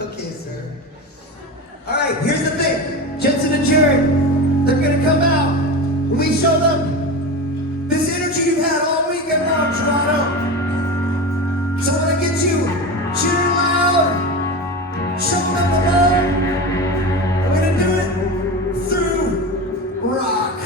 Okay, sir. All right, here's the thing. Jensen and Jared, they're gonna come out. When we show them this energy you've had all weekend long, Toronto. So I wanna get you cheering loud, showing them the love. We're gonna do it through rock.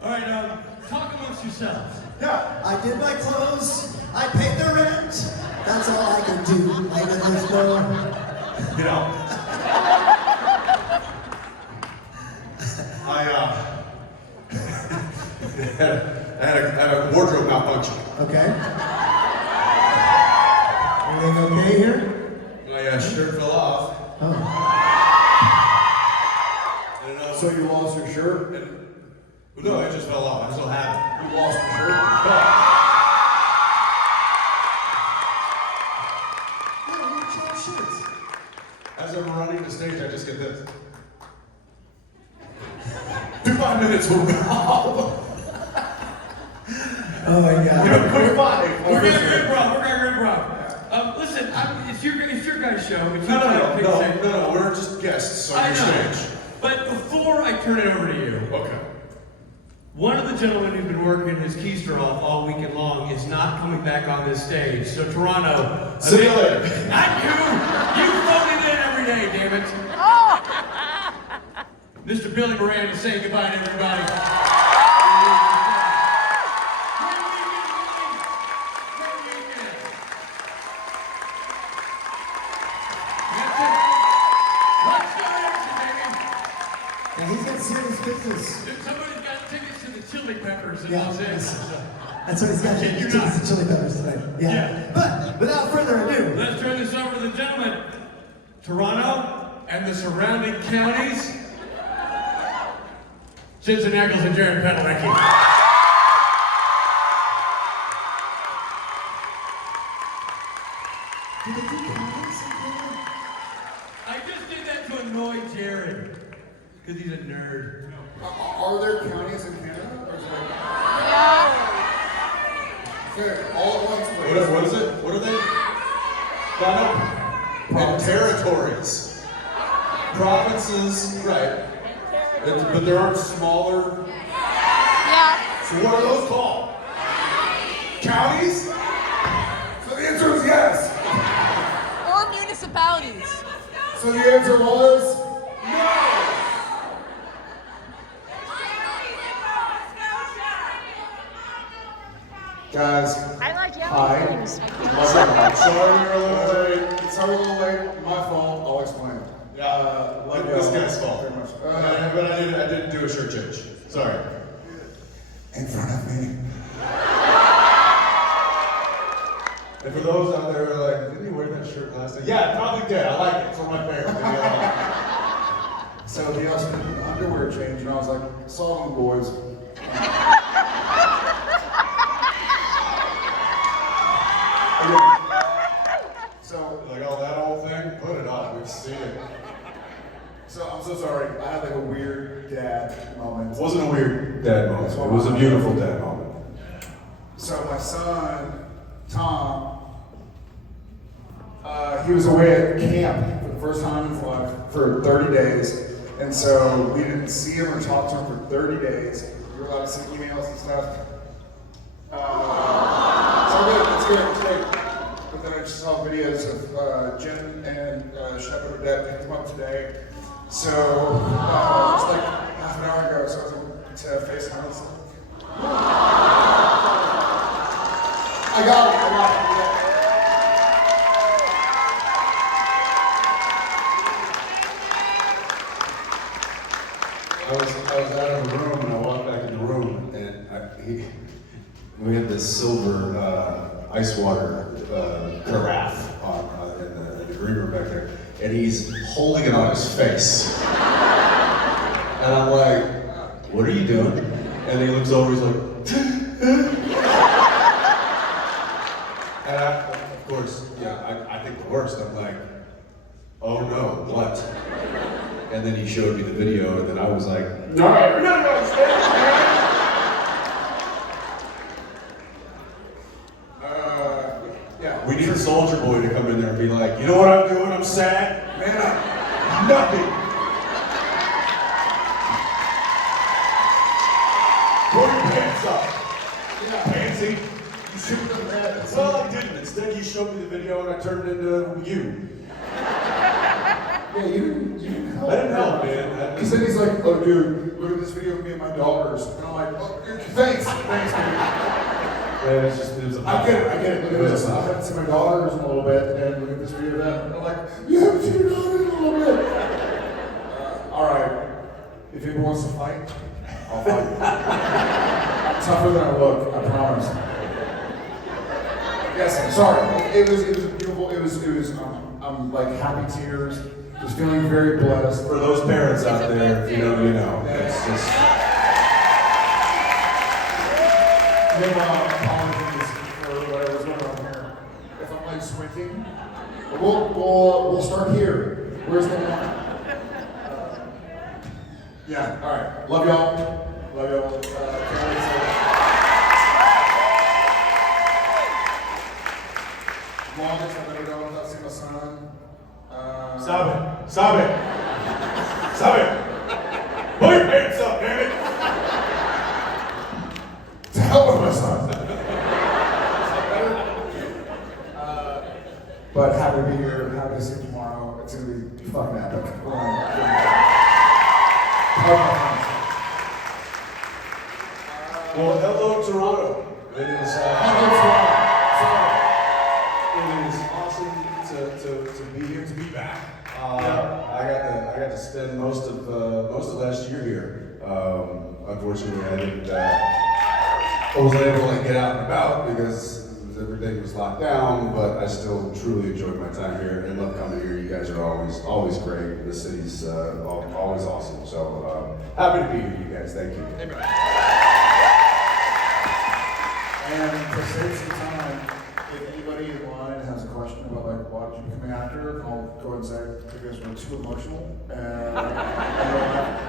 All right, talk amongst yourselves. Yeah, I did my clothes. I paid the rent. That's all I can do. There's no... You know, I had a wardrobe malfunction. Okay. Everything okay here? My shirt fell off. Oh. And, So you lost your shirt? and, no, it just fell off. I still have it. You lost your shirt? Yeah, you change shirts. As I'm running the stage, I just get this. 5 minutes will go. Oh my God. We're fine. We're gonna improv. Listen, it's your guys' show. It's your time. No, we're just guests on I your know. stage. But before I turn it over to you, Okay. One of the gentlemen who's been working his keister off all weekend long is not coming back on this stage. So Toronto, See you later. Not you! You voted in every day, damn it! Mr. Billy Moran is saying goodbye to everybody. And he's got serious business. Somebody's got tickets to the Chili Peppers in Yeah, Los Angeles. That's what he's got. Yeah, He's you're tickets not. to Chili Peppers tonight. Yeah. But without further ado, Let's turn this over to the gentleman. Toronto and the surrounding counties. Jensen, Ackles, and Jared Padalecki. did they do counties? I just did that to annoy Jared. Because he's a nerd. Are there counties in Canada? Or is it like... Okay, all at once, please. What is it? What are they? And territories. Provinces, right. But there aren't smaller. Yeah. So what are those called? Counties? So the answer is yes. Or municipalities. So the answer was no. Guys, I like hi. things. Sorry we're a little late. Sorry, a little late. My fault. I'll explain. Like this guy's fault. Very much. But I didn't do a shirt change. Sorry. In front of me. And for those out there who are like, didn't he wear that shirt last night? Yeah, I probably did. I like it. It's one of my favorites. So he asked me an underwear change, and I was like, "Solid boys." So, Like, oh, that whole thing? Put it on. We've seen it. so I'm so sorry. I had like a weird dad moment. It wasn't a weird dad moment. It was a beautiful dad moment. So my son, Tom, he was away at camp for the first time in his life for 30 days. And so we didn't see him or talk to him for 30 days. We were allowed to send emails and stuff. It's great. But then I just saw videos of Jen and Shepard Dad picked him up today. So just like half an hour ago, so I was able to FaceTime with him. I got it. I was out of the room and I walked back in the room and we had this silver ice water carafe in the green room back there, and he's holding it on his face. And I'm like, what are you doing? And he looks over, he's like, and of course, I think the worst. I'm like, oh no, what? And then he showed me the video, and then I was like, no, you're not going to stage, man! Yeah. We need a soldier boy to come in there and be like, you know what I'm doing? I'm sad. Man up. Nothing. Pull your pants up. Yeah. Pansy. You should have done that. Well, I didn't. Instead, you showed me the video and I turned it into you. Yeah, you didn't help. I didn't help, man. Because then he's like, oh, dude, look at this video of me and my daughters. And I'm like, oh, thanks, dude. Yeah, it was a I get it. Look at this. I haven't seen my daughters in a little bit, and look at this video of them. And I'm like, you haven't seen your daughters in a little bit. All right. If anyone wants to fight, I'll fight. Tougher than I look, I promise. Yes, I'm sorry. It was beautiful. It was like happy tears. Just feeling very blessed. For those parents out there, if you know, you know. It's just. Apologies for whatever's going on here. If I'm like squinting, we'll start here. Where's the one? Yeah. All right. Love y'all. Can't wait to. Longest I've ever gone without seeing my son. Stop it. Stop it. Stop it. Pull your pants up, damn it. But happy to be here, happy to see you tomorrow. It's gonna be fucking epic. Well, hello, Toronto. It is, it is awesome to be here, to be back. I got to spend most of last year here. Unfortunately, I wasn't able to like get out and about because everything was locked down. But I still truly enjoyed my time here and love coming here. You guys are always great. The city's always awesome. So happy to be here, you guys. Thank you. And to save some time, if anybody in line has a question about like why did you become an actor, I'll go ahead and say because we're too emotional and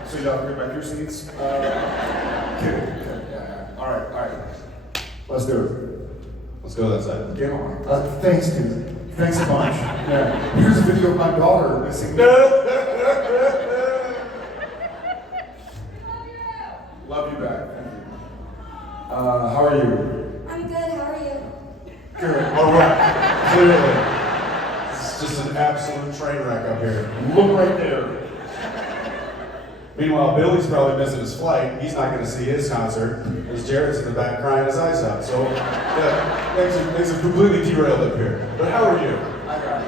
so you have to go back to your seats. Kidding. Yeah. All right. Let's do it. Let's go that side. Game on. Thanks, dude. Thanks a bunch. Yeah. Here's a video of my daughter missing. Love you back. Thank you. How are you? I'm good, how are you? Good. All right. Clearly. It's just an absolute train wreck up here. Look right there. Meanwhile, Billy's probably missing his flight. He's not going to see his concert as Jared's in the back crying his eyes out. So, yeah, things are completely derailed up here. But how are you? I got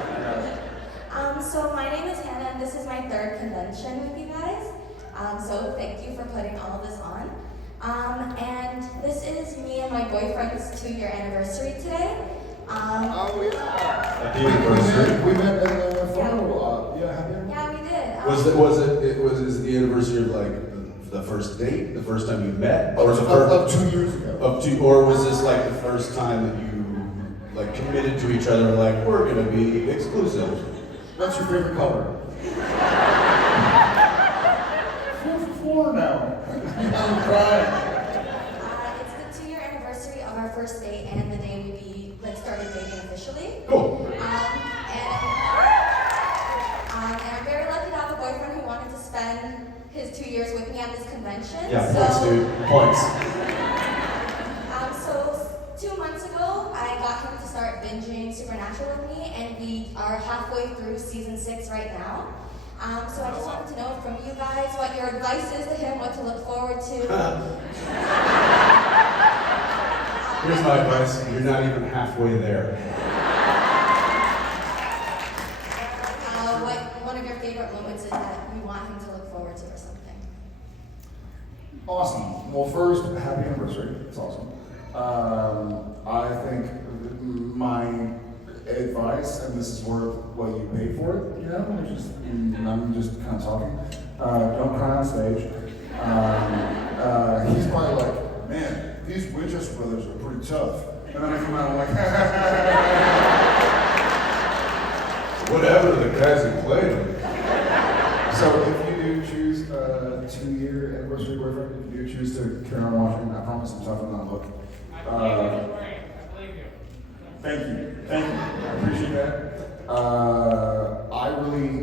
it. So my name is Hannah and this is my third convention with you guys. So thank you for putting all of this on. And this is me and my boyfriend's 2-year anniversary today. Happy anniversary. We met at the photo. Yeah, we did. Was it the anniversary of like the first date, the first time you met, or Of 2 years ago. Or was this like the first time that you like committed to each other, like we're gonna be exclusive? What's your favorite color? 4 for 4 now. I'm crying. It's the 2-year anniversary of our first date and the day we started dating officially. Cool. And I'm very lucky to have a boyfriend who wanted to spend his 2 years with me at this convention. Yeah, points, dude. Points. So 2 months ago, I got him to start binging Supernatural with me, and we are halfway through season 6 right now. So I just wanted to know from you guys what your advice is to him, what to look forward to. Here's my advice: you're not even halfway there. What one of your favorite moments is that you want him to look forward to or something? Awesome. Well, first, happy anniversary. It's awesome. I think my advice, and this is worth what you pay for it, you know, I'm just kind of talking. Don't cry on stage. He's probably like, man, these Winchester brothers are pretty tough. And then I come out and I'm like, Whatever the guys who play them. So if you do choose a 2-year anniversary boyfriend, if you do choose to carry on watching, I promise I'm tough on that look. Thank you. I appreciate that. I really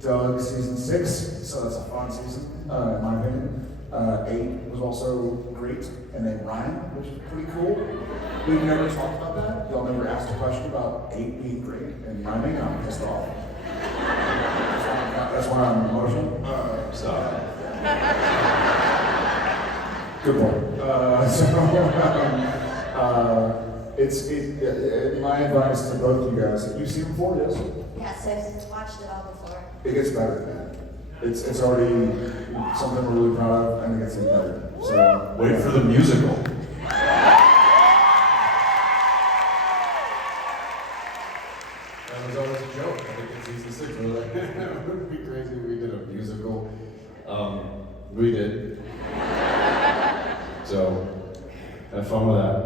dug season 6, so that's a fun season, in my opinion. 8 was also great, and then Ryan, which is pretty cool. We've never talked about that. Y'all never asked a question about 8 being great, and rhyming. I'm pissed off. That's why I'm emotional. So. Good point. My advice to both of you guys, have you seen it before? Yes? Yes, I've watched it all before. It gets better than that. It's already something we're really proud of, and it gets even better. So Wait for the musical. That was always a joke. I think in season 6 we were like, it would be crazy if we did a musical. We did. So have fun with that.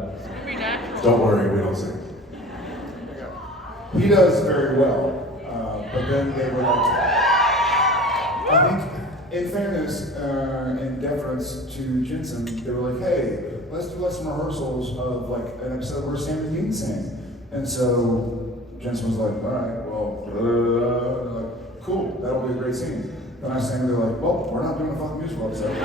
Don't worry, we don't sing. he does very well, but then they were like, I think, in fairness, in deference to Jensen, they were like, hey, let's do some rehearsals of like an episode where Sam and Dean sang. And so Jensen was like, all right, well, they're like, cool, that'll be a great scene. Then I sang, they're like, well, we're not doing a fucking musical episode.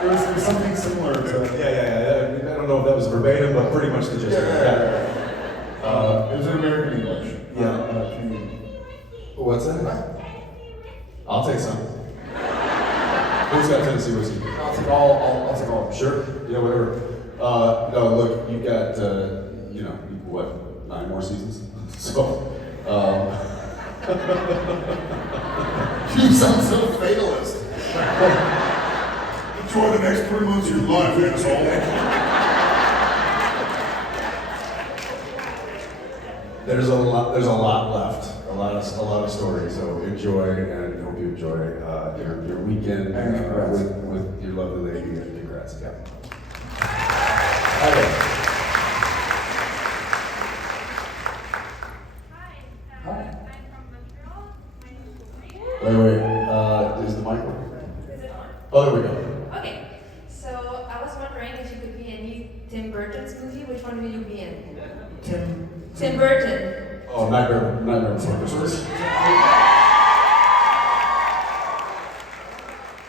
It was something similar to. Yeah. I don't know if that was wasn't verbatim, but pretty much the gist of it. It was in American English. Yeah. Canadian. What's that? I'll take some. Who's got Tennessee whiskey? I'll take all. Sure. Yeah, whatever. No, look, you got, what, 9 more seasons? So, You sound so fatalist. Enjoy the next 3 months of your life, asshole. there's a lot left, a lot of stories. So enjoy, and hope you enjoy your weekend with your lovely lady. And congrats, yeah. Okay. Wait, is the mic on? Is it on? Oh, there we go. Okay, so I was wondering if you could be in any Tim Burton's movie, which one will you be in? Tim Burton. Oh, Nightmare Before Christmas.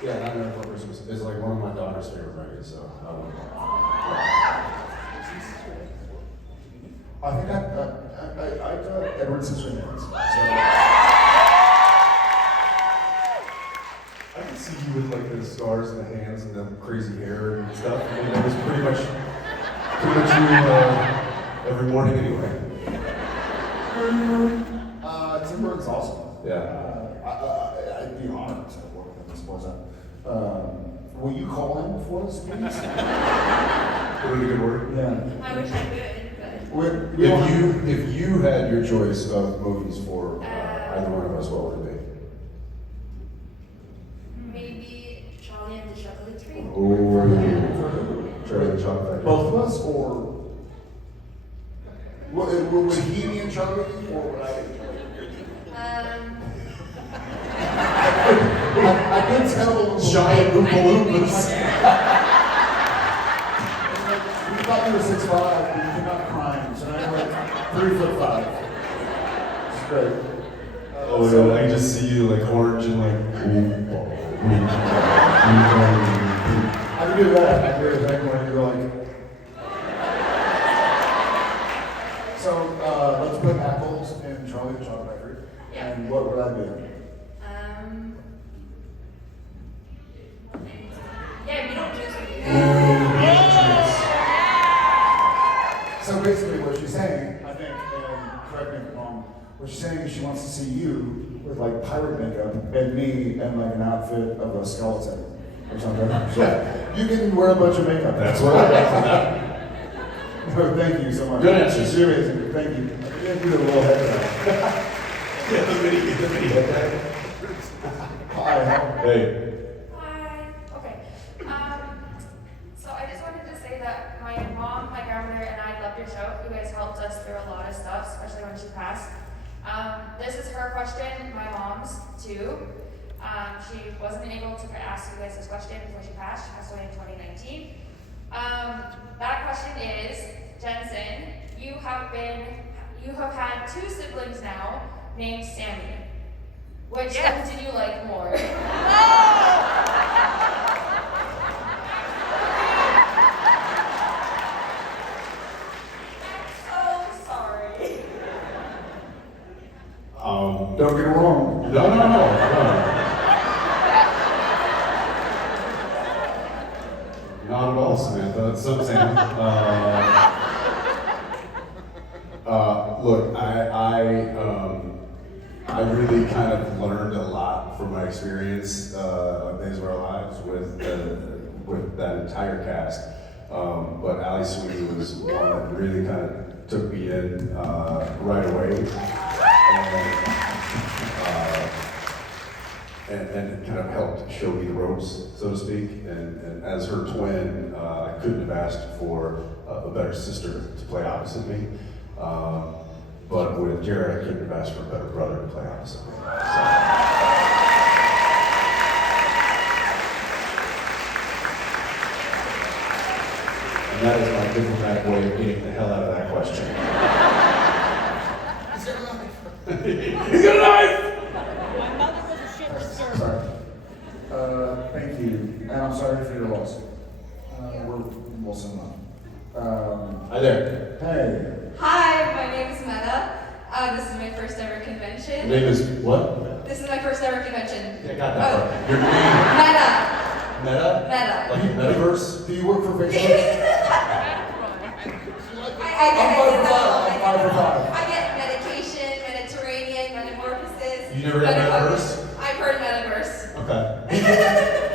Yeah, Nightmare Before Christmas is like one of my daughter's favorite movies, so I would. I think I've done Edward Scissorhands. So. I can see you with like the scars and the hands and the crazy hair and stuff. I mean, that was pretty much you every morning anyway. Tim Burton's awesome. Yeah. I'd be honored to work with him, I suppose. Will you call in for us, please? Put in a good word. Yeah. I wish I could, If you had your choice of movies for either one of us, what would it but maybe Charlie and the Chocolate Tree. be? Oh, Charlie and the Chocolate Factory. Both of us, or would he be in Charlie, or would I be in Charlie? I did tell Giant Oompa Loompas. We thought you were 6'5", but you came out crying, so now you're like 3'5". It's great. Oh my god, I can just see you like orange and like. I can do that. I can do exactly what you're like. So let's put Ackles in Charlie and the Chocolate Factory. Yeah. And what would I be? Yeah, we don't choose. So basically what she's saying, I think, and correct me if I'm wrong, what she's saying is she wants to see you with like pirate makeup and me in like an outfit of a skeleton or something. Yeah, you can wear a bunch of makeup. That's what I got. No, thank you so much. Good answers. You're amazing. Thank you. I didn't do the little head wrap. Yeah, the mini head. Hi, how? Hey. Hi. Okay. So I just wanted to say that my mom, my grandmother, and I loved your show. You guys helped us through a lot of stuff, especially when she passed. This is her question, my mom's too. She wasn't able to ask you guys this question before she passed. She passed away in 2019. That question is, Jensen, you have had 2 siblings now named Sammy. Which one did you like more? Don't get it wrong. No. Not at all, Samantha. That's what I'm saying. Look, I really kind of learned a lot from my experience on Days of Our Lives with that entire cast. But Ali Sweeney was one that really kind of took me in right away. And kind of helped show me the ropes, so to speak. And as her twin, I couldn't have asked for a better sister to play opposite me. But with Jared, I couldn't have asked for a better brother to play opposite me. And that is my diplomatic way of getting the hell out of that question. He's got a knife! My mother was a shit disturber. Sorry. Thank you, and I'm sorry for your loss. We'll send them. Hi there. Hey. Hi, my name is Meta. This is my first ever convention. Your name is what? This is my first ever convention. Yeah, I got that part. Your name? Meta. Meta? Meta. Like metaverse? Do you work for Facebook? I'm 5 for 5. I get medication, Mediterranean, metamorphosis. You never got metaverse? I've heard metaverse. Okay.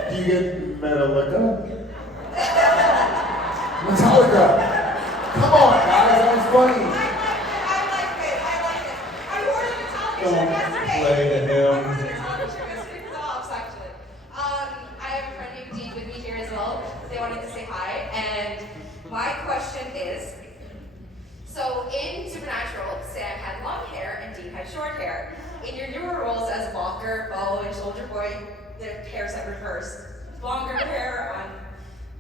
Do you get Metallica? Metallica. Come on, guys, that was funny. I like it. I wore the Metallica Don't shirt yesterday. play to him. I wore the Metallica shirt yesterday for the ops, actually. I have a friend named Dean with me here as well. They wanted to say hi. And my question is, so in Supernatural, Sam had long hair and Dean had short hair. In your newer roles as Walker, Bo, and Soldier Boy, the hairs have reversed. Longer hair on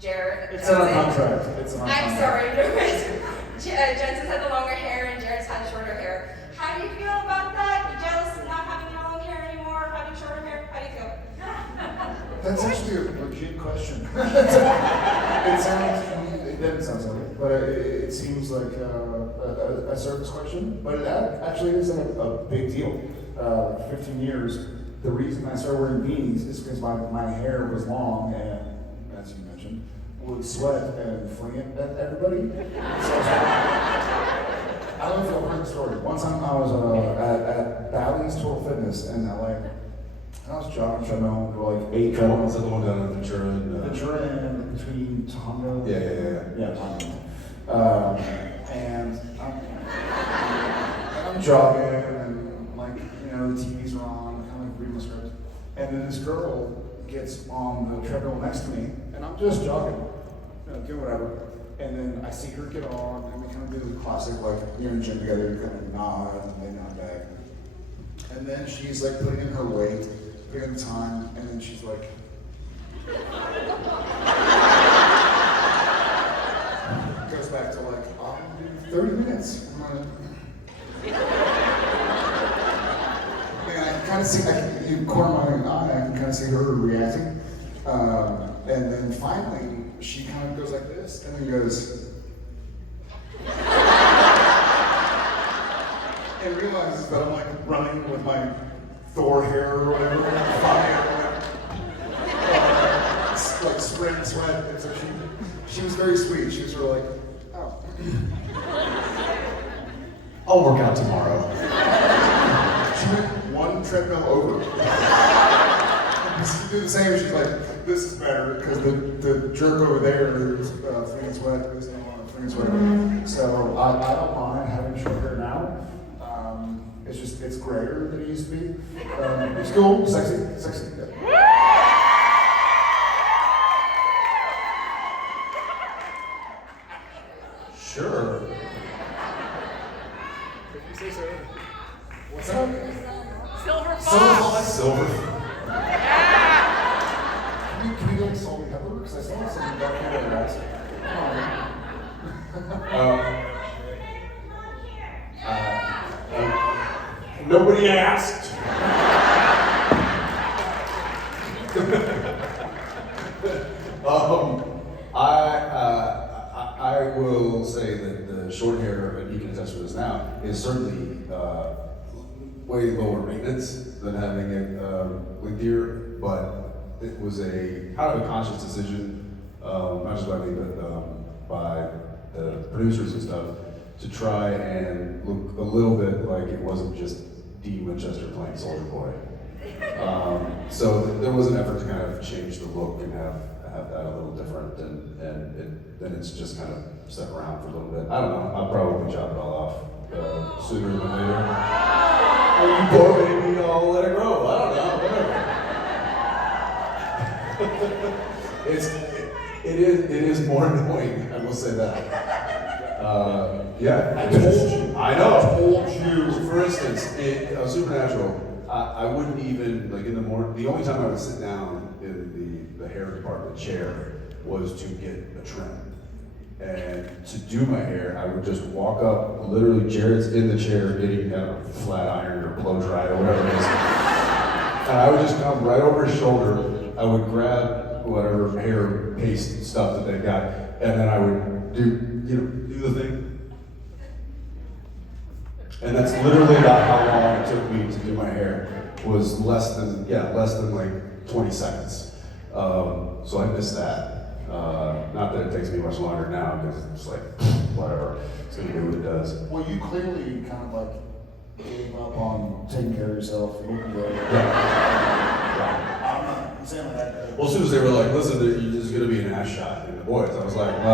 Jared. It's in our contract. It's in our I'm contract. sorry, Jensen's had the longer hair and Jared's had shorter hair. How do you feel about that? You jealous of not having long hair anymore, having shorter hair? How do you feel? That's actually a legit question. It doesn't sound so, but it seems like a surface question. But it actually is a big deal. 15 years. The reason I started wearing beanies is because my hair was long and, as you mentioned, would sweat and fling it at everybody. So I don't know if you'll heard the story. One time I was at Bally's Total Fitness in LA. And I was jogging treadmill for like 8 Is kilometers. that the one down in Ventura? Ventura and between Tonga. Yeah. Yeah, Tonga. And I'm jogging and like, the TVs are on, kind of like reading the script. And then this girl gets on the treadmill next to me, and I'm just jogging, doing whatever. And then I see her get on, and we kind of do the classic, like, you're in the gym together, you kind of nod, and they nod back. And then she's like putting in her weight, putting in the time, and then she's like, goes back to like, I'll do 30 minutes. I'm gonna... And I kind of see, you corner my eye, I can kind of see her reacting. And then finally, she kind of goes like this, and then goes, and realizes that I'm like running with my Thor hair or whatever, fire, like spring sweat. And so she was very sweet. She was sort of like, oh. I'll work out tomorrow. She went one treadmill over. She did the same. She's like, this is better because the jerk over there is flinging sweat. This is flinging sweat. So I don't mind having short hair now. It's grayer than it used to be. It's cool, sexy. Yeah. Sure. What's up? Silver fox. Silver. Can we go to Salty Pepper? Because I saw some dark hair guys. Nobody asked. I will say that the short hair, and you can attest to this now, is certainly way lower maintenance than having it lengthier, but it was a kind of a conscious decision, not just by me, but by the producers and stuff, to try and look a little bit like it wasn't just Dean Winchester playing Soldier Boy. So there was an effort to kind of change the look and have that a little different, and then it's just kind of stuck around for a little bit. I don't know, I'll probably chop it all off sooner than later. Or maybe I'll let it grow, I don't know, whatever. It is more annoying, I will say that. Yeah, I told you. I know. I told you. For instance, in Supernatural, I wouldn't even, like in the morning, the only time I would sit down in the hair department chair was to get a trim. And to do my hair, I would just walk up, literally Jared's in the chair getting a flat iron or blow dried or whatever it is. And I would just come right over his shoulder, I would grab whatever hair paste stuff that they got, and then I would do the thing, And that's literally about how long it took me to do my hair. Was less than like 20 seconds. So I missed that. Not that it takes me much longer now, because it's like, whatever, it's gonna do what it does. Well, you clearly kind of like gave up on taking care of yourself and looking good. I'm not saying that. Well, as soon as they were like, listen, there's gonna be an ass shot in the boys, I was like, here.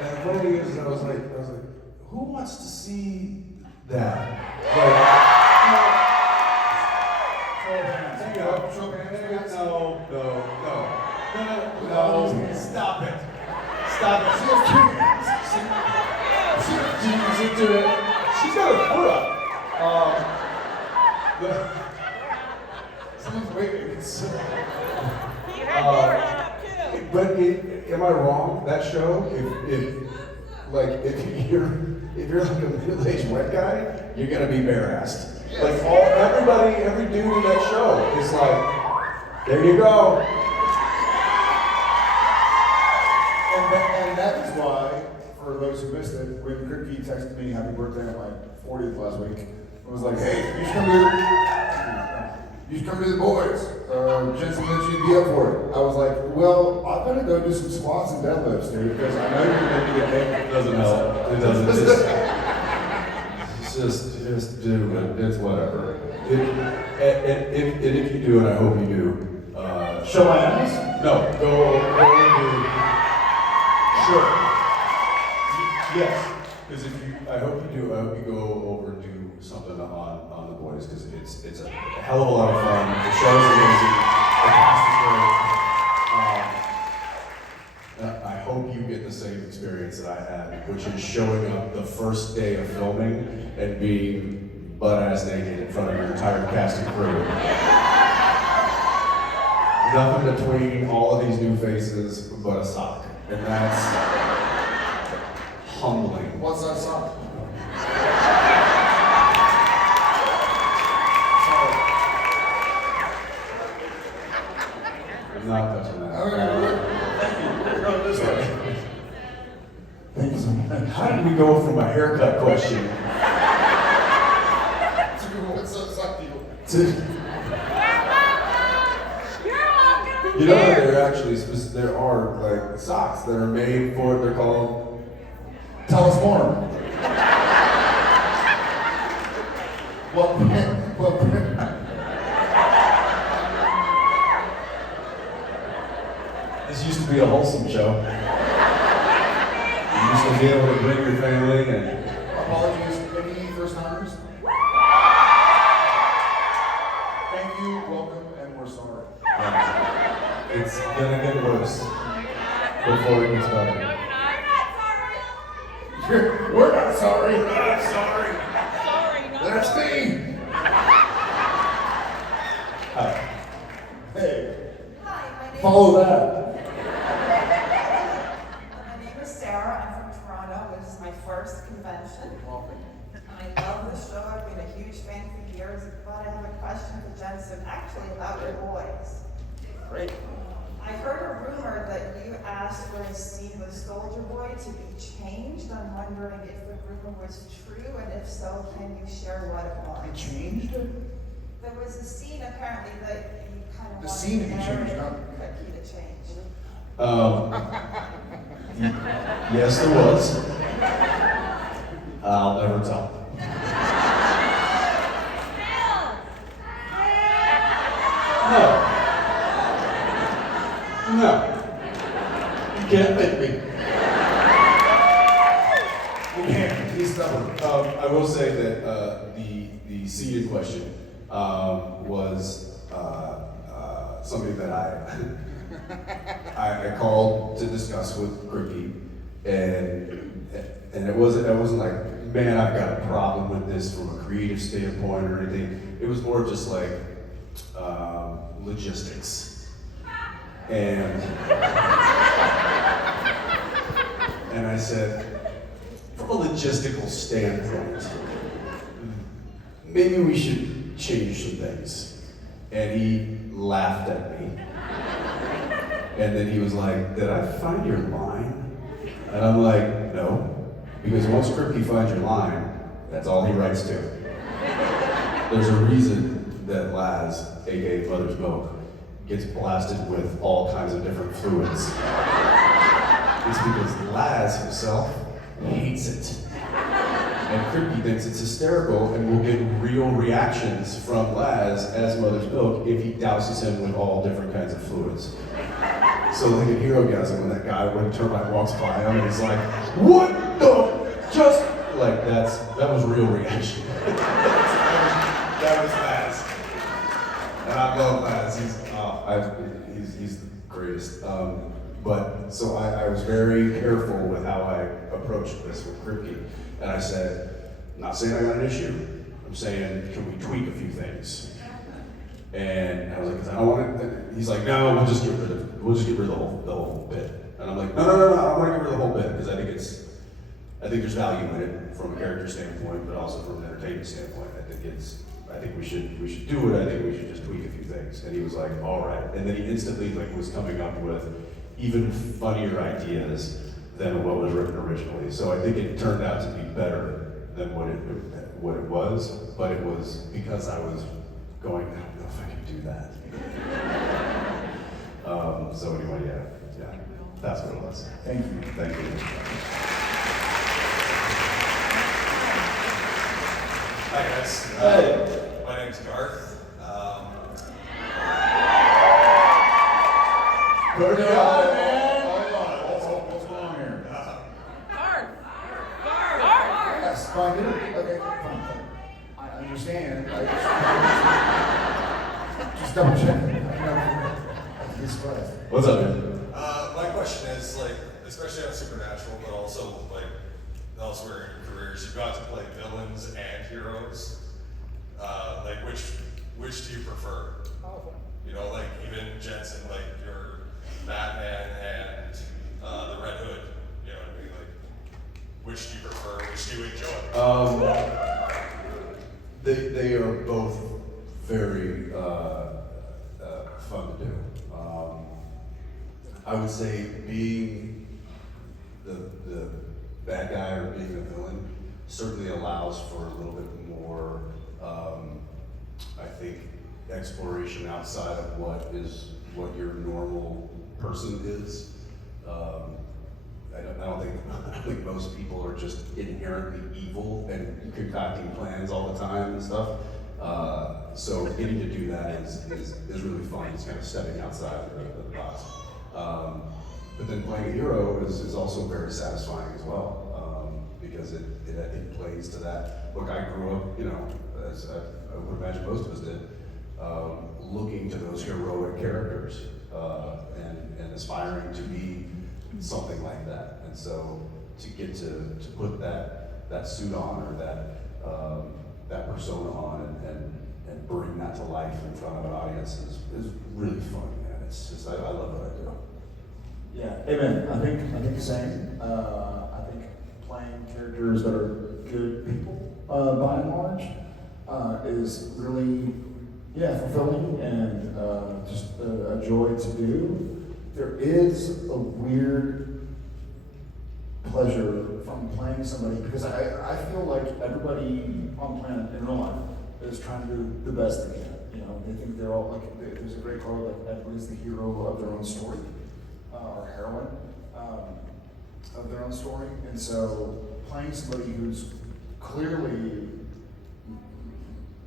And the funny thing is, I was like, who wants to see that? Like, no, stop it. She's got her foot up. Someone's waiting. But am I wrong? That show, if you're like a middle-aged white guy, you're gonna be bare-assed. Like every dude in that show is like, there you go. And that is why, for those who missed it, when Cricky texted me happy birthday on my 40th last week, I was like, hey, you should come to the boys. Jensen mentioned you'd be up for it. I was like, well, I'm gonna go do some squats and deadlifts, dude, because I know you're gonna get paid. It doesn't help. It doesn't. Just do it. It's whatever. And if you do, and I hope you do, Show my ass? no, go do. Sure. Yes. Because I hope you do. I hope you go over and do something on the boys, because it's a hell of a lot of fun. The show's amazing. The cast is great. I hope you get the same experience that I had, which is showing up the first day of filming and being butt-ass naked in front of your entire cast and crew. Nothing between all of these new faces but a sock. And that's humbling. What's that song? I'm not touching that. Thank you. Go this way. Thank you so much. How did we go from a haircut question What's that sock deal? to... You know that there are like socks that are made for, they're called... Tell us more. Well, This used to be a wholesome show. You used to be able to bring your family and... apologies, any first timers? Thank you, welcome, and we're sorry. It's gonna get worse before it gets better. We're not sorry. Sorry, not There's Steve. Hi. Hey, Hi, my name follow that. My name is Sarah. I'm from Toronto. This is my first convention. I love the show. I've been a huge fan for years, but I have a question for Jensen, actually about your boys. Great. I heard a rumor that you asked for a scene with Soldier Boy to be changed. I'm wondering if the rumor was true, and if so, can you share what it I was? changed it? There was a scene apparently that you kind of The wanted scene that you Aaron changed, huh? Cookie to change. Yes, there was. I'll never tell. No. You can't make me. You can't. He's stubborn. I will say that the scene in question was something that I called to discuss with Cricky, and it wasn't like, man, I've got a problem with this from a creative standpoint or anything. It was more just like logistics. And I said, from a logistical standpoint, maybe we should change some things. And he laughed at me. And then he was like, did I find your line? And I'm like, no. Because once Kripke finds your line, that's all he writes to. There's a reason that Laz, aka Mother's Milk, gets blasted with all kinds of different fluids. It's because Laz himself hates it. And Kripke thinks it's hysterical and will get real reactions from Laz as Mother's Milk if he douses him with all different kinds of fluids. So like in Hero Gasm, when that guy, when Termite walks by him and he's like, what the, just, like that was real reaction. That was Laz. And I love Laz, he's the greatest. But so I was very careful with how I approached this with Kripke. And I said, I'm not saying I got an issue. I'm saying, can we tweak a few things? And I was like, 'cause I don't want to. He's like, no, we'll just get rid of the whole bit. And I'm like, no, I want to get rid of the whole bit because I think there's value in it from a character standpoint, but also from an entertainment standpoint. I think we should do it. I think we should just tweak a few things. And he was like, all right. And then he instantly was coming up with even funnier ideas than what was written originally. So I think it turned out to be better than what it was, but it was because I was going, I don't know if I can do that. So anyway, yeah, that's what it was. Thank you. Thank you. Hi guys. Hey. My name's Garth. Good job, man. What's going on here? Yes, fine, okay, fine. I understand. Just double check. What's up, man? My question is, like, especially on Supernatural, but also like elsewhere in your careers, you got to play villains and heroes. Like, which do you prefer? You know, like even Jensen, like your Batman and the Red Hood. You know what I mean? Like, which do you prefer? Which do you enjoy? They are both very fun to do. I would say being the bad guy or being a villain certainly allows for a little bit more, I think, exploration outside of what your normal person is. I don't think most people are just inherently evil and concocting plans all the time and stuff. So getting to do that is really fun. It's kind of stepping outside the box. But then playing a hero is also very satisfying as well, because it plays to that. Look, I grew up, you know, as I would imagine most of us did, looking to those heroic characters and aspiring to be something like that. And so to get to put that suit on or that persona on and bring that to life in front of an audience is really fun, man. It's just I love what I do. Yeah, amen. I think the same. I think playing characters that are good people, by and large, is really, fulfilling and just a joy to do. There is a weird pleasure from playing somebody because I feel like everybody on the planet in real life is trying to do the best they can. You know, they think they're all like, there's a great quote like everybody's the hero of their own story. Or heroine of their own story. And so playing somebody who's clearly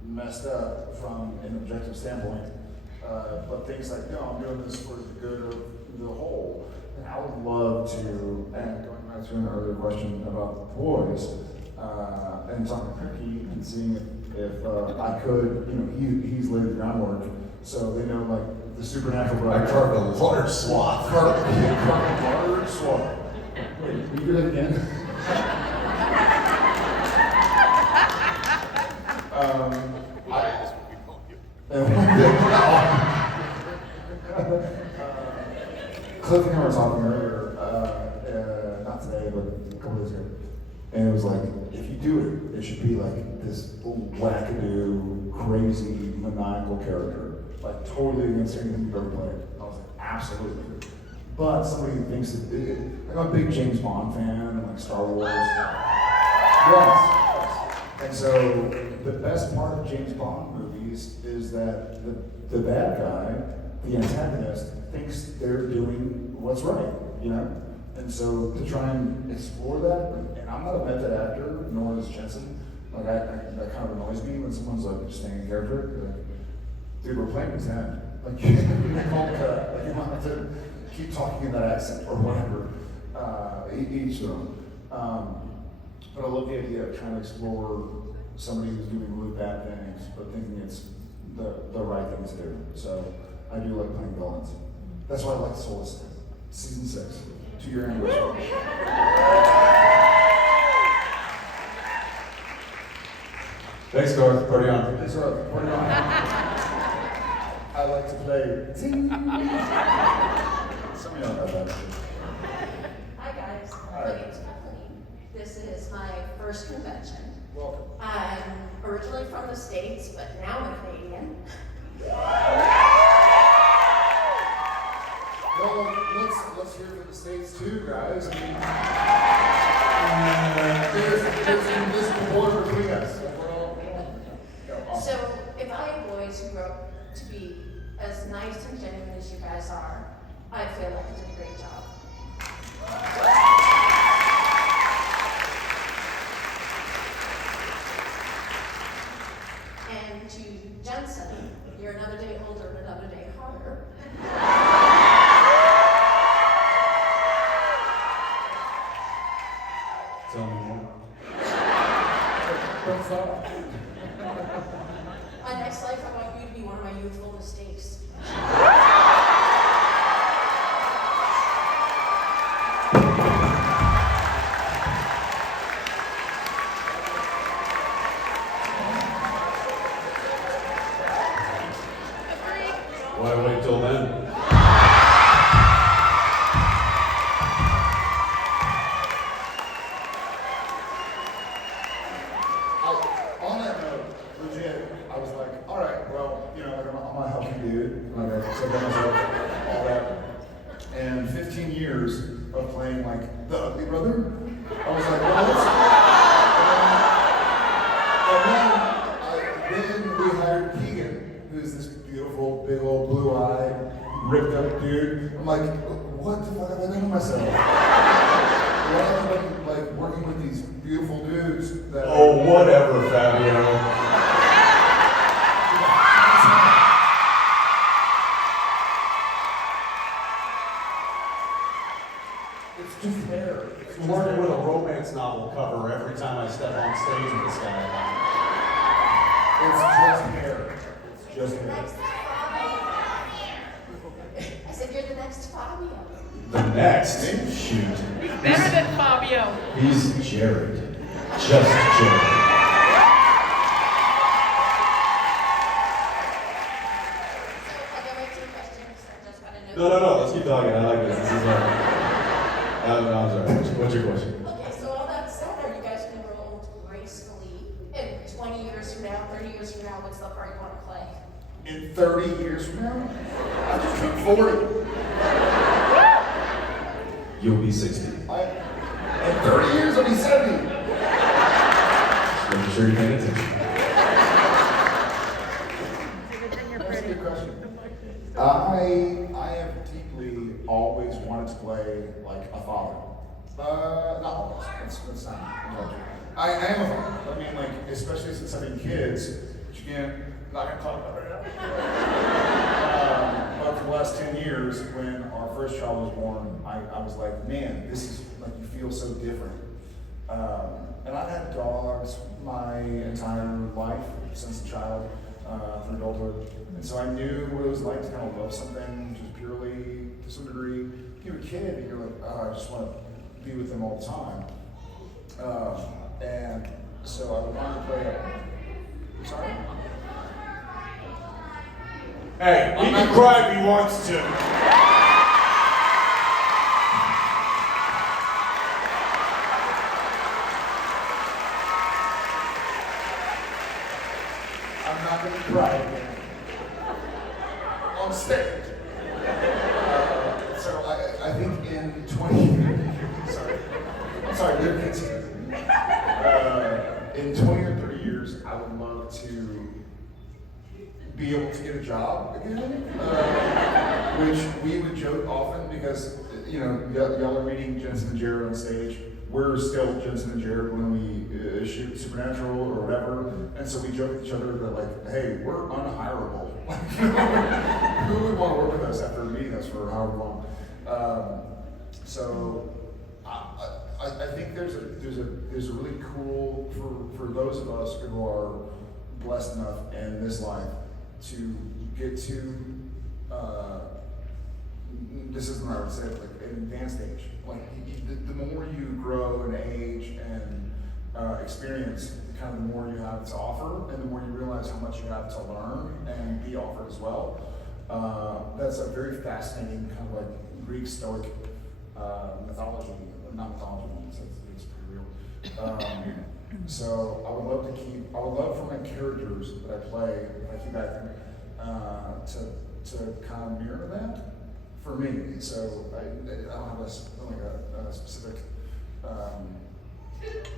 messed up from an objective standpoint, but thinks like, no, I'm doing this for the good of the whole. And I would love to, and going back to an earlier question about boys, and talking to Kripke and seeing if I could, you know, he's laid the groundwork so they know like the supernatural. I carved a large swath. Carved a large swath. Wait, can you do that again? Cliff and I were talking earlier, not today, but a couple days ago, and it was like, if you do it, it should be like this wackadoo, crazy, maniacal character. Like totally against anything you've ever played. I was like, absolutely. but somebody who thinks that, like I'm a big James Bond fan and like Star Wars. Yes. And so the best part of James Bond movies is that the bad guy, the antagonist, thinks they're doing what's right, you know? And so to try and explore that, and I'm not a method actor, nor is Jensen. Like that kind of annoys me when someone's like just staying in character. Like, dude, we're playing pretend. Like you can't call it cut. Like you don't have to keep talking in that accent or whatever. Each their own. But I love the idea of trying to explore somebody who's doing really bad things, but thinking it's the right thing to do. So I do like playing villains. That's why I like Soulless. Season 6, 2-year anniversary. Thanks, Garth. Party on. Thanks, Garth. Party on. I like to play. Zing. Some of y'all know that. Hi guys, my name's Kathleen. This is my first convention. Welcome. I'm originally from the States, but now I'm a Canadian. Well, let's hear for the States too, guys. I mean, there's an invisible border between us. So, if I had boys who grow up to be as nice and genuine as you guys are, I feel like I did a great job. And to Jensen, you're another day older and another day hotter. Tell me more. Don't stop. My next life, I want you to be one of my youthful mistakes. Why wait till then? On that note, legit, I was like, all right, well, you know, like I'm a healthy dude, like I said to myself, all that. And 15 years of playing like the ugly brother, I was like, well, then we hired Keegan, who's this beautiful, big old blue-eyed, ripped up dude. I'm like, what the fuck have I done to myself? Why am I like working with these beautiful dudes that Oh, whatever, Fabio. It's just hair. It's working with a romance novel cover every time I step on stage with this guy. It's just hair. It's just hair. Next Fabio. I said you're the next Fabio. The next? Shoot. Better than Fabio. He's Jared. Just Jared. No, let's keep talking. I like this. This is no, I'm sorry. What's your question? Okay, so all that said, are you guys going to grow old gracefully? In 20 years from now, 30 years from now, what's the part you want to play? In 30 years from now, I just turned 40. You'll be 60. In 30 years, I'll be 70. Just making sure you're paying attention. That's a good question. I have deeply always wanted to play like a father. Not always. That's not. I am a father. I mean, like, especially since having kids, which again, not gonna talk about right now. But for the last 10 years, when our first child was born, I was like, man, this is like you feel so different. And I've had dogs my entire life since a child. Through adulthood. And so I knew what it was like to kind of love something just purely to some degree. You're a kid and you're like, oh, I just want to be with them all the time. And so I wanted to play sorry? Hey, he can cry if he wants to. I'm not going to cry again. On stage. So I be able to get a job again, which we would joke often because, you know, y'all are meeting Jensen and Jared on stage. We're still Jensen and Jared when we shoot Supernatural or whatever, and so we joke with each other that like, hey, we're unhireable. Who would want to work with us after meeting us for however long? So I think there's a really cool for those of us who are blessed enough in this life to get to this isn't what I would say, but like an advanced age. Like the more you grow and age and experience, kind of the more you have to offer, and the more you realize how much you have to learn and be offered as well. That's a very fascinating kind of like Greek Stoic mythology, not mythology, it's pretty real. So I would love for my characters that I play, if I keep acting, to kind of mirror that for me. So I don't have a specific,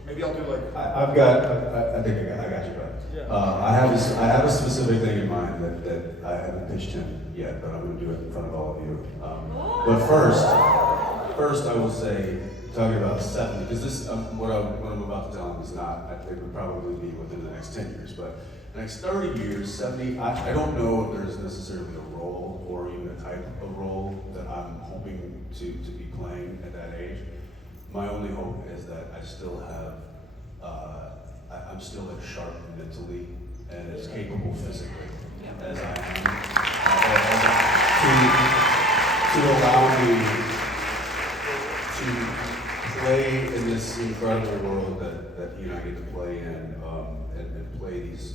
maybe I'll do like. I think I got you, bud. I have a specific thing in mind that I haven't pitched him yet, but I'm going to do it in front of all of you. But first I will say, talking about 70, because this what I'm about to tell him is not. I think would probably be within the next 10 years, but the next 30 years, 70. I don't know if there's necessarily a role or even a type of role that I'm hoping to be playing at that age. My only hope is that I still have, I'm still as sharp mentally and as capable physically as I am to allow me to play in this incredible world that you know I get to play in and play these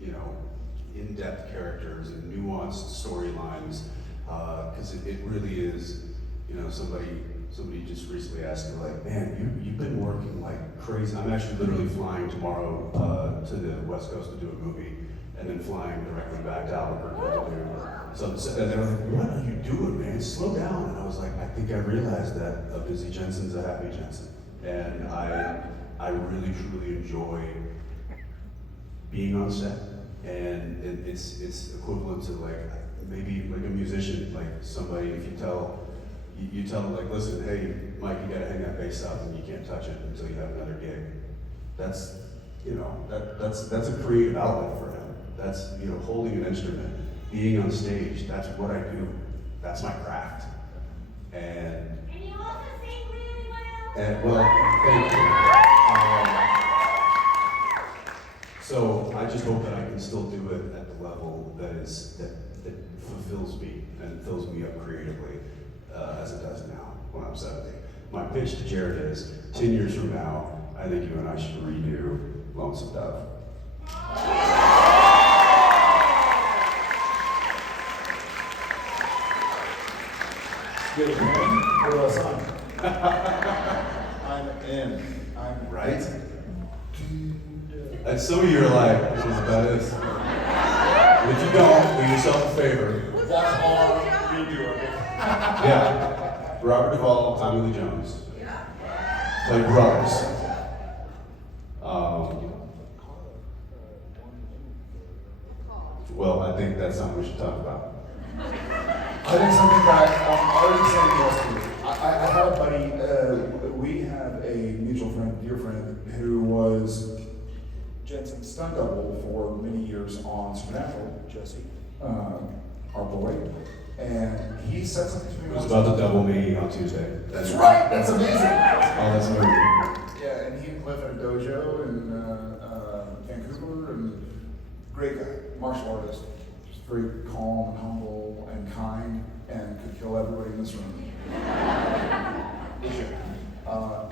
you know in-depth characters and nuanced storylines because it really is, you know, somebody just recently asked me, like, man, you've been working like crazy. I'm actually literally flying tomorrow to the West Coast to do a movie, and then flying directly back to Albuquerque to do something. And they were like, what are you doing, man? Slow down. And I was like, I think I realized that a busy Jensen's a happy Jensen. And I really, truly enjoy being on set. And it's equivalent to like, maybe like a musician, like somebody, if you tell them, like, listen, hey, Mike, you gotta hang that bass up and you can't touch it until you have another gig. That's, you know, that's a creative outlet for him. That's, you know, holding an instrument, being on stage, that's what I do. That's my craft. And you also sing really well. And well, thank you. So I just hope that I can still do it at the level that fulfills me and fills me up creatively. As it does now when I'm 70. My pitch to Jared is, 10 years from now, I think you and I should redo Lonesome Dove. Get it, man. What else on? I'm in. I'm right. And some of you are like, what is that is? If you don't, do yourself a favor. Watch all redo it. Yeah. Robert Duvall, Tommy Lee Jones. Play brothers. Well, I think that's something we should talk about. I think something that I was just saying yesterday. I had a buddy. We have a mutual friend, dear friend, who was Jensen's stunt double for many years on Supernatural. Jesse, our boy, and he said something to me. He was about to double me on Tuesday. That's right. That's amazing. Oh, that's amazing. Yeah, and he and Cliff had a dojo in Vancouver, and great guy, martial artist, just very calm and humble and kind, and could kill everybody in this room.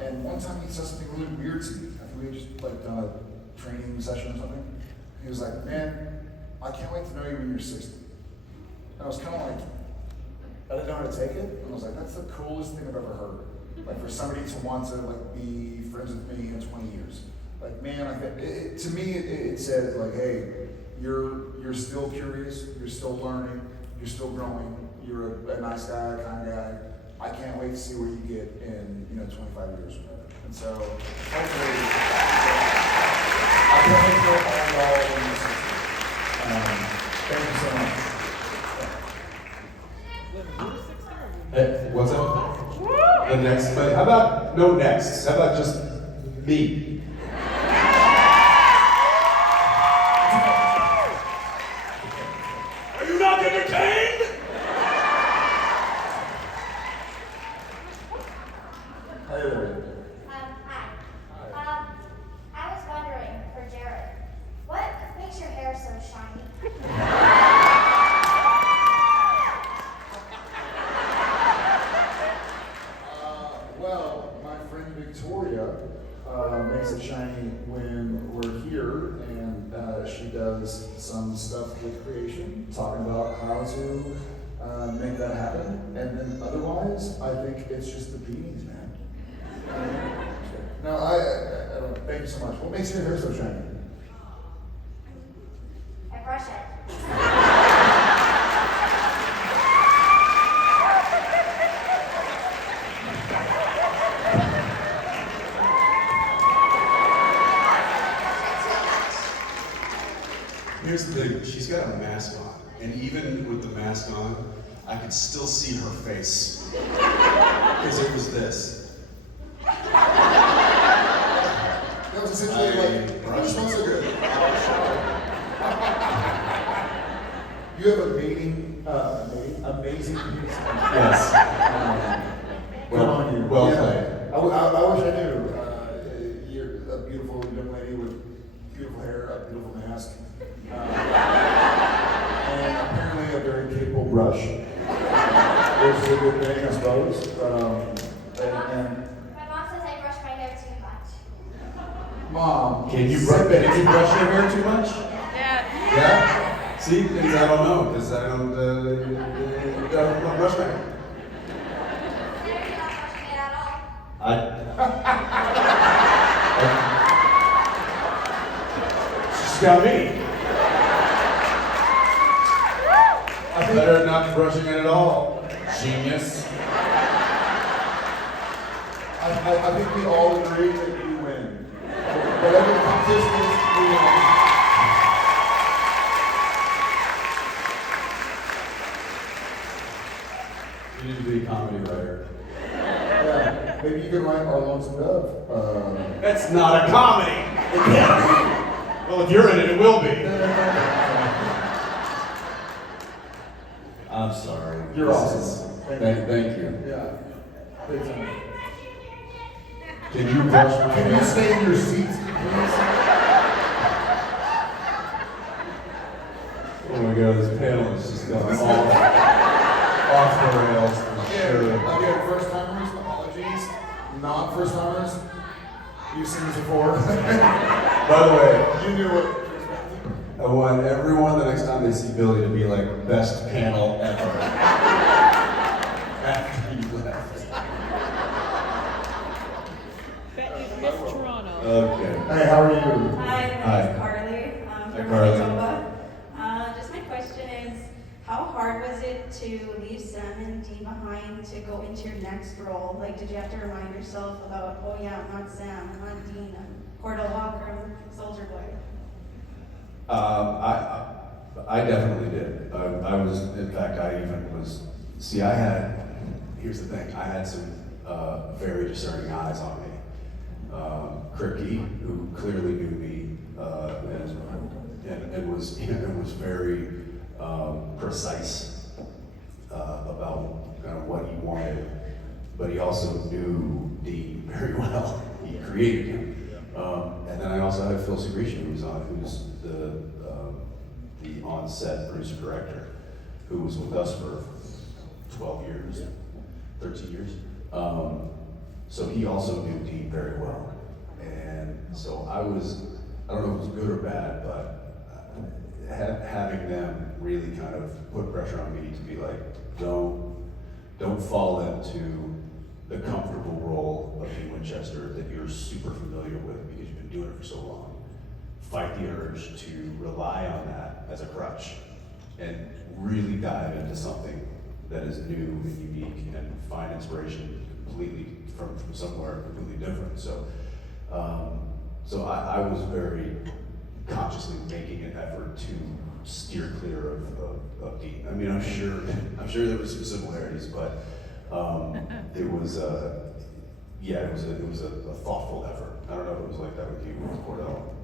And one time he said something really weird to me. I think we had just like done a training session or something. He was like, "Man, I can't wait to know you when you're 60." And I was kind of like, I didn't know how to take it. And I was like, that's the coolest thing I've ever heard. Like for somebody to want to like be friends with me in 20 years. Like, man, I think to me it says like, hey, you're still curious, you're still learning, you're still growing, you're a nice guy, a kind guy. I can't wait to see where you get in 25 years from now. And so hopefully I can't wait to know all in this. Thank you so much. Hey, what's up? The next, but how about no next? How about just me? Are you not entertained? Hey there. Hi. I was wondering for Jared, what makes your hair so shiny? Well, my friend Victoria makes it shiny when we're here, and she does some stuff with creation, talking about how to make that happen. And then otherwise, I think it's just the beanies, man. No, I don't. Thank you so much. What makes your hair so shiny? I brush it. Here's the thing, she's got a mask on, and even with the mask on, I could still see her face. Because it was this. That was essentially like, brush smells so good. You have amazing music. Yes. Good on you. Well Yeah. played. I wish I knew. You're a beautiful young lady with beautiful hair, a beautiful mask, and apparently a very capable brush, which is a good thing, I suppose. And My mom says I brush my hair too much. Mom, Can you brush your hair too much? Yeah. Yeah? See, things I don't know, because I don't brush my hair. You're not brushing it at all. She's got me. I better not be brushing it at all. Genius. I think we all agree that you win. Whatever the competition is, we win. You need to be a comedy writer. Yeah, maybe you can write Our Lonesome Dove. That's not a comedy. It can't be. Well, if you're in it, it will be. I'm sorry. You're This awesome. is- Thank you. Yeah, big time. Can you brush my Can you hair? stay in your seats, please? Oh my god, this panel is just going off the rails for sure. Again, first timers, apologies. Not first timers. You've seen this before. By the way, You knew what. I want everyone the next time they see Billy to be like, best panel ever. After you left. That is Miss Toronto. Okay. Hey, how are you? Hi, my Hi. name is Carly. Hi, From Carly. Manitoba. Just my question is, how hard was it to leave Sam and Dee behind to go into your next role? Like, did you have to remind yourself about, oh yeah, I'm not Sam, I'm not Dean, I'm Cordell Walker, I'm Soldier Boy? I definitely did. I was, in fact, here's the thing, I had some very discerning eyes on me. Cricky, who clearly knew me, and was very precise about kind of what he wanted, but he also knew Dean very well. He created him. And then I also had Phil Segretia, who's the on-set producer director, who was with us for 12 years, 13 years. So he also knew Dean very well. And so I don't know if it was good or bad, but having them really kind of put pressure on me to be like, don't fall into the comfortable role of Dean Winchester that you're super familiar with because you've been doing it for so long. Fight the urge to rely on that as a crutch and really dive into something that is new and unique and find inspiration completely from somewhere completely different. So I was very consciously making an effort to steer clear of Dean. I mean, I'm sure there was some similarities, but it was it was a thoughtful effort. I don't know if it was like that with you, with Cordell.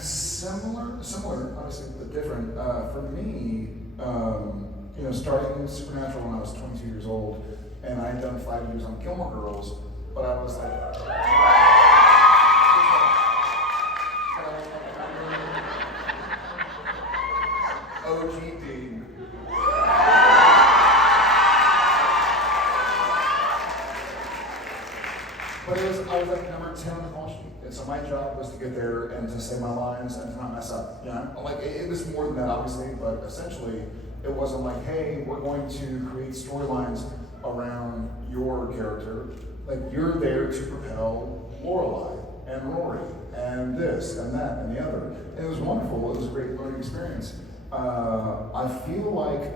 Similar, obviously, but different. For me, starting Supernatural when I was 22 years old, and I had done 5 years on Gilmore Girls, but I was like, OG Dean. But I was like number 10 on the call sheet. And so my job was to get there and to say my lines and to not mess up. You know? Like it was more than that, obviously, but essentially it wasn't like, hey, we're going to create storylines around your character. Like you're there to propel Lorelai and Rory and this and that and the other. And it was wonderful. It was a great learning experience. I feel like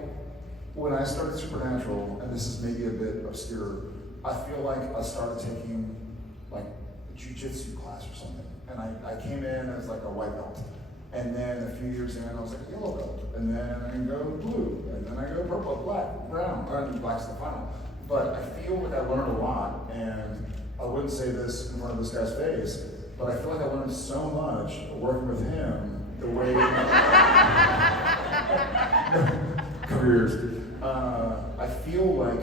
when I started Supernatural, and this is maybe a bit obscure, I feel like I started taking like a jiu-jitsu class or something. And I came in as like a white belt. And then a few years in, I was like a yellow belt. And then I go blue. And then I go purple, black, brown. Black's the final. But I feel like I learned a lot. And I wouldn't say this in front of this guy's face, but I feel like I learned so much working with him, the way careers. I feel like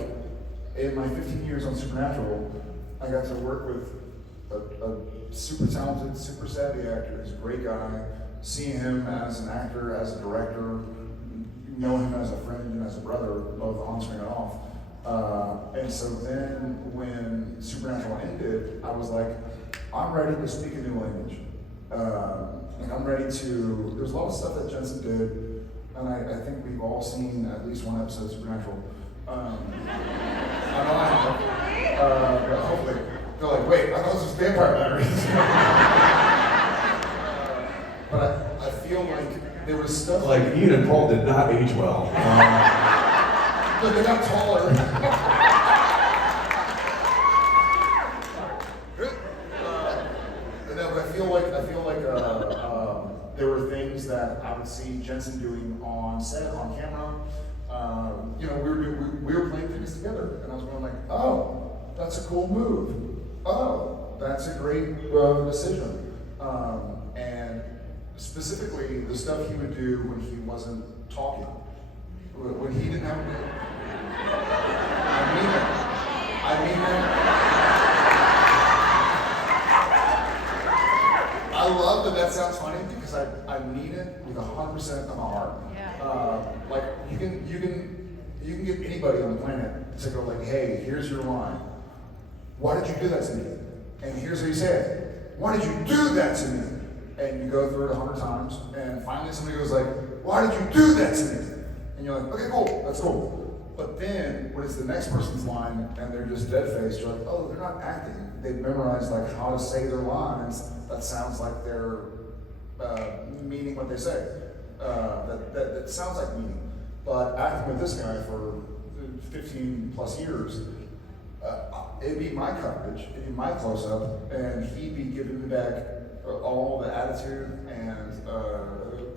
in my 15 years on Supernatural, I got to work with a super talented, super savvy actor. He's a great guy. Seeing him as an actor, as a director, know him as a friend and as a brother, both on screen and off. And so then when Supernatural ended, I was like, I'm ready to speak a new language. Like I'm ready to, there's a lot of stuff that Jensen did, and I think we've all seen at least one episode of Supernatural. I know I have, but hopefully, they're like, wait, I thought this was Vampire Diaries. But I feel like there was stuff Like Ian and Paul did not age well. Look, they got taller. No, but I feel like there were things that I would see Jensen doing on set, on camera. We were playing things together, and I was going like, oh, that's a cool move. Oh, that's a great decision. And specifically, the stuff he would do when he wasn't talking, when he didn't have to. I mean that. I love that sounds funny because I mean it with 100% of my heart. Yeah. Like you can get anybody on the planet to go like, hey, here's your line. Why did you do that to me? And here's what he said. Why did you do that to me? And you go through it 100 times, and finally somebody goes like, why did you do that to me? And you're like, okay, cool, that's cool. But then when it's the next person's line and they're just dead-faced, you're like, oh, they're not acting. They've memorized like how to say their lines. That sounds like they're meaning what they say. That sounds like meaning. But acting with this guy for 15 plus years, it'd be my coverage, it'd be my close-up, and he'd be giving me back all the attitude and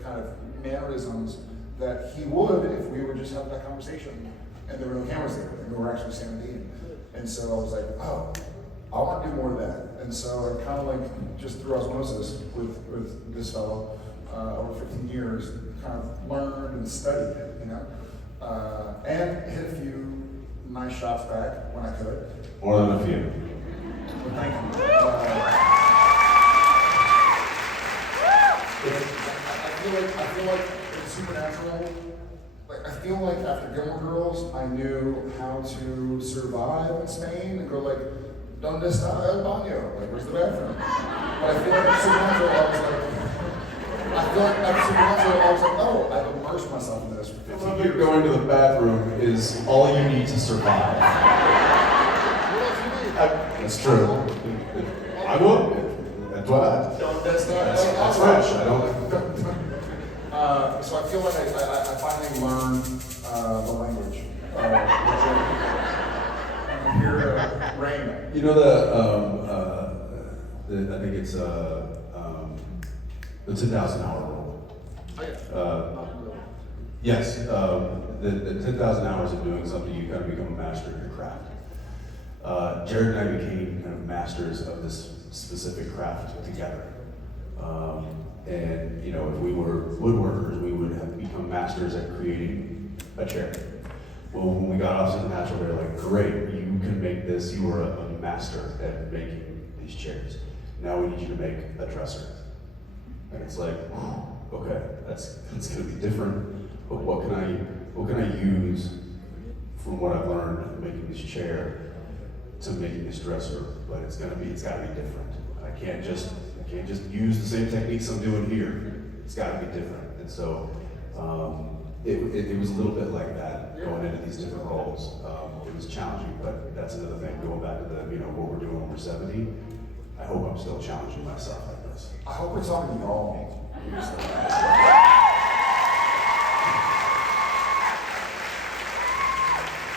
kind of mannerisms that he would if we were just having that conversation and there were no cameras there and we were actually standing dating. And so I was like, oh, I want to do more of that. And so I kind of like just through osmosis with this fellow over 15 years, kind of learned and studied it, and hit a few nice shots back when I could. More than a few. But thank you. I feel like in Supernatural, I feel like after Gilmore Girls, I knew how to survive in Spain and go like, ¿Dónde está el baño? Like, where's the bathroom? But I feel like in Supernatural, I was like, oh, I've immersed myself in this for 15 years. Going to the bathroom is all you need to survive. That's true. I will. That's what. That's fresh. I don't. So I feel like I finally learned the language. I'm here to rain. You know I think it's the 10,000 hour rule. Oh yeah. Yes, the 10,000 hours of doing something, you kind of become a master of your craft. Jared and I became kind of masters of this specific craft together. And you know, if we were woodworkers, we would have become masters at creating a chair. Well, when we got off Supernatural, they were like, great, you can make this, you are a master at making these chairs. Now we need you to make a dresser. And it's like, okay, that's gonna be different, but what can I use from what I've learned making this chair to making this dresser? But it's gotta be different. I can't just use the same techniques I'm doing here. It's gotta be different. And so it was a little bit like that going into these different roles. It was challenging, but that's another thing. Going back to what we're doing when we're 70. I hope I'm still challenging myself like this. I hope we're talking to y'all.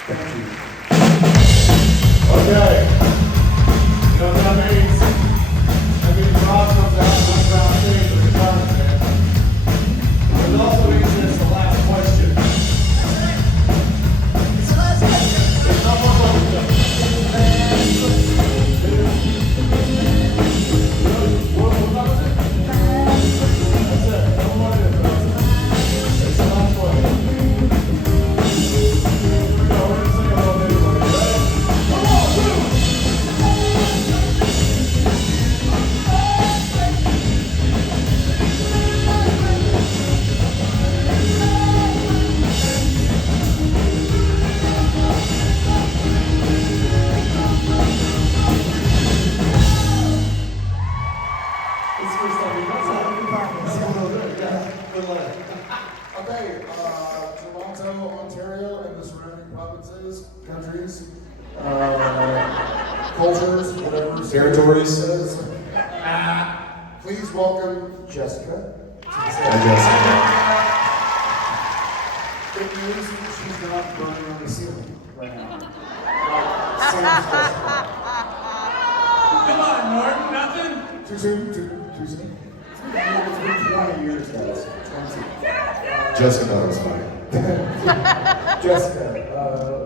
Thank you. Okay. You know what that means? That means Rob comes out and runs around stage with a guitar stand. But it also means it's the last question. It's the last question. It's not one more question. What was it? That's it. No more difference. It's the last question. Here we go. We're gonna sing a little bit. Ready? Come on, two. It's good stuff. You know Okay, Toronto, Ontario, and the surrounding provinces, countries, cultures, whatever. Territories. Says. Please welcome Jessica. It means she's not burning on the ceiling right now. Like, Sam's Jessica. Come on, Norton, nothing? Too soon? It's been 20 years, guys. 20. Jessica thought it was funny. Jessica,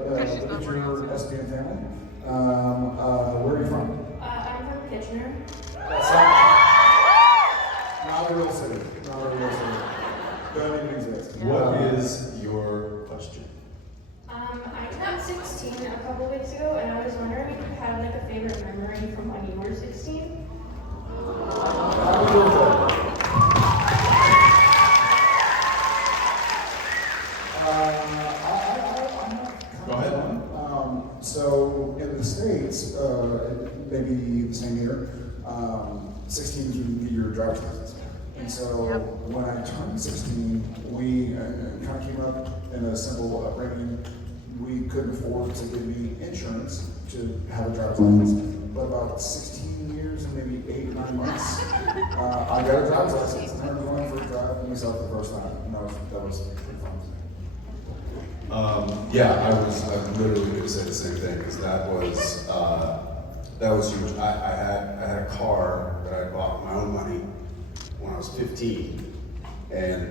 look at your SBN family. Where are you from? I'm from Kitchener. Not a real city. Don't even exist. What is your question? I turned 16 a couple weeks ago, and I was wondering if you had like a favorite memory from when you were 16. Happy birthday. Go ahead. So in the States, maybe the same year, 16 is when you get your driver's license. And so when I turned 16, we kind of came up in a simple upbringing. We couldn't afford to give me insurance to have a driver's license. But about 16 years and maybe 8 or 9 months, I got a driver's license. I remember going for a drive with myself the first time. And that was pretty fun. Yeah, I was literally going to say the same thing because that was huge. I had a car that I bought with my own money when I was 15, and the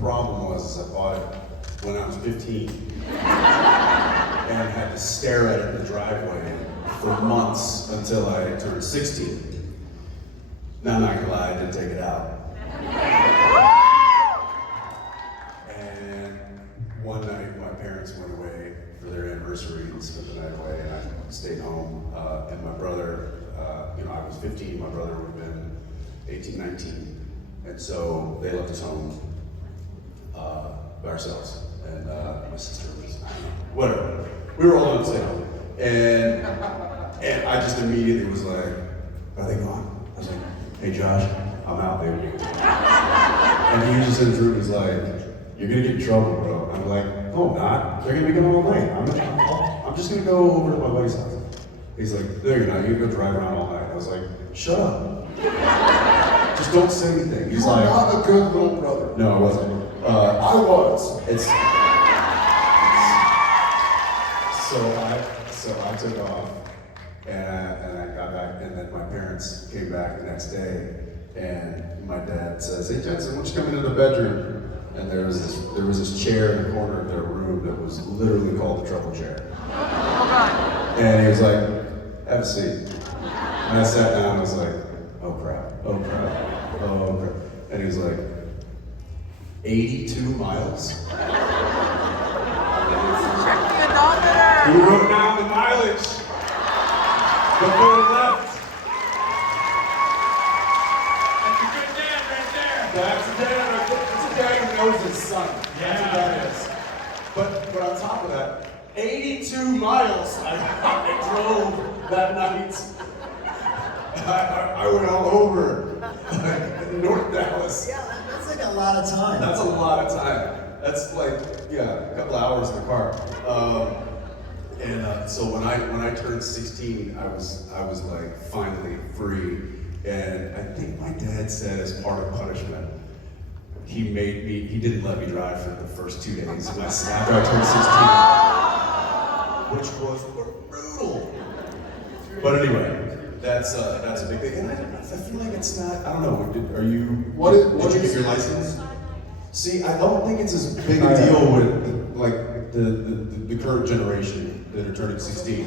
problem was I bought it when I was 15 and had to stare at it in the driveway for months until I turned 16. Now I'm not gonna lie, I didn't take it out. And one night my parents went away for their anniversary and spent the night away, and I stayed home. And my brother, I was 15, my brother would have been 18, 19. And so they left us home by ourselves. And my sister was, whatever. We were all on the same home. And I just immediately was like, are they gone? I was like, hey Josh, I'm out, baby. And he just in his room, he's like, you're gonna get in trouble, bro. I'm like, no, I'm not. They're gonna be going all night. I'm just gonna go over to my buddy's house. He's like, no, you're not. You're gonna go drive around all night. I was like, shut up. Just don't say anything. He's like, not a good little brother. No, I wasn't. I was. So I took off, and I got back, and then my parents came back the next day, and my dad says, hey Jensen, why don't you come into the bedroom? and there was this chair in the corner of their room that was literally called the trouble chair. And he was like, have a seat. And I sat down and I was like, oh crap, oh crap, oh crap. And he was like, 82 miles? He wrote down the mileage before he left. That's a good dad right there. That's a dad right there. That's a dad who knows his son. That's what that is. But on top of that, 82 miles I drove that night. I went all over North Dallas. Yeah, that's like a lot of time. That's a lot of time. That's like, yeah, a couple of hours in the car. So when I turned 16, I was like finally free. And I think my dad said as part of punishment, he didn't let me drive for the first 2 days after I turned 16, which was brutal. But anyway, that's a big thing. And I feel like it's not, I don't know, did you get your license? See, I don't think it's as big a deal with the current generation that are turning 16.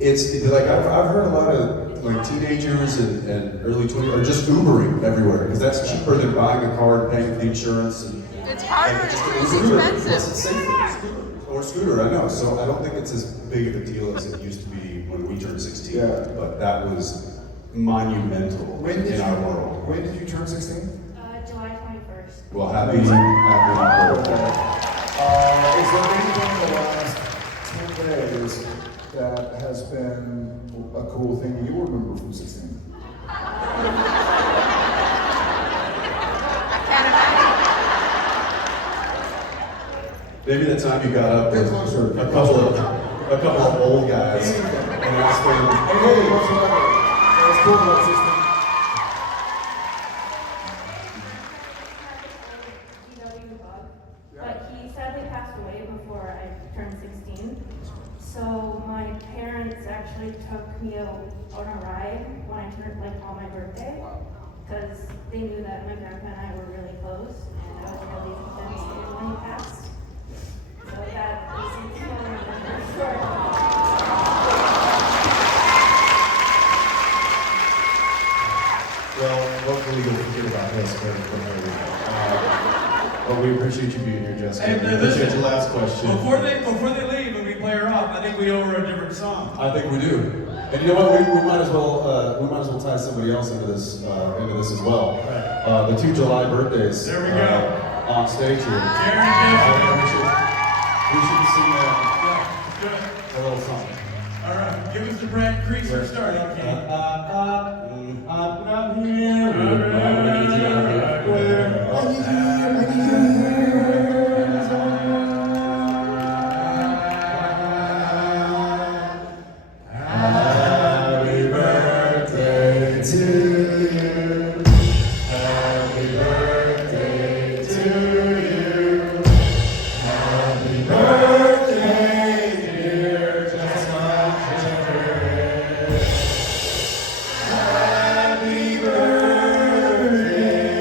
It's like I've heard a lot of like teenagers and early 20s are just Ubering everywhere because that's cheaper than buying a car and paying for the insurance. It's harder, it's expensive. It's safer. Or scooter, I know. So I don't think it's as big of a deal as it used to be when we turned 16. Yeah. But that was monumental in our world. When did you turn 16? July 21st. Well, happy birthday. Is there anything in the last 10 days that has been a cool thing you remember from 16? Maybe the time you got up with a couple of old guys and asked them, Hey, whatsoever. That's cool about 16. But he sadly passed away before I turned 16. So my parents actually took me out on a ride when I turned, on my birthday, because they knew that my grandpa and I were really close, and I was really devastated when he passed. So that is something I remember for sure. well, hopefully you'll forget about this very quickly. But we appreciate you being here, Jessica. And, We appreciate your last question. Before they leave and we play her off, I think we owe her a different song. I think we do. And you know what? We might as well tie somebody else into this as well. The 2 July birthdays. There we go. On stage here. Jerry and Jensen. We should sing Good. a little song. All right, give us the Brad Creaser start, okay? I'm here. Happy birthday to you. Happy birthday to you. Happy birthday, dear Jessica. Happy birthday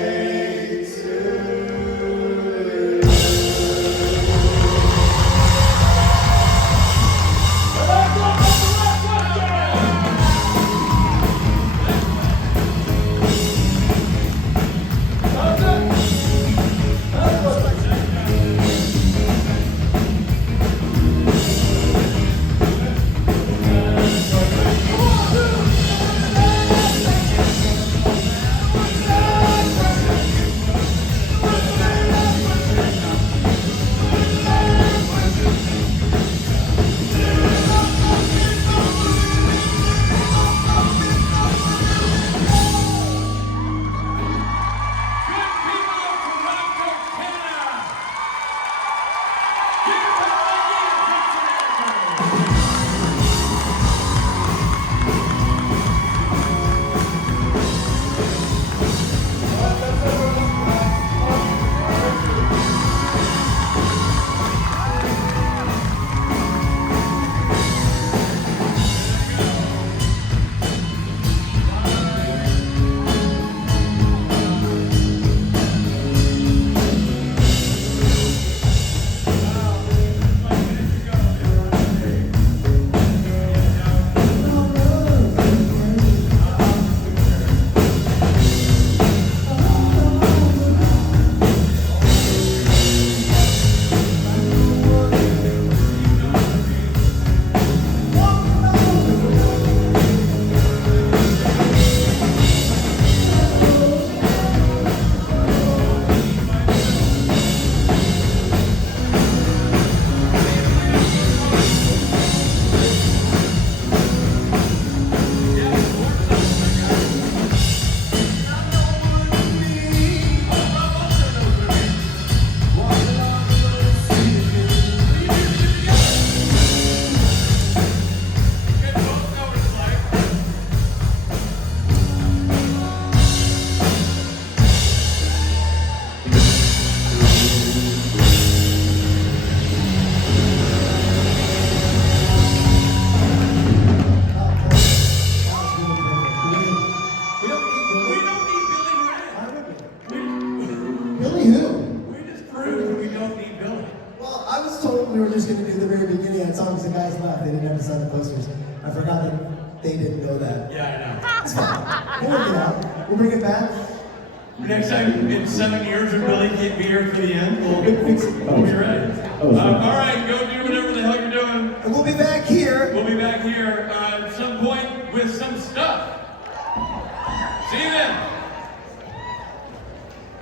we were just going to do the very beginning of the song because the guys left. They didn't have to sign the posters. I forgot that they didn't know that. Yeah, I know. It's fine. We'll work it out. We'll bring it back. Next time in 7 years when Billy can't be here for the end, we'll be ready. All right, go do whatever the hell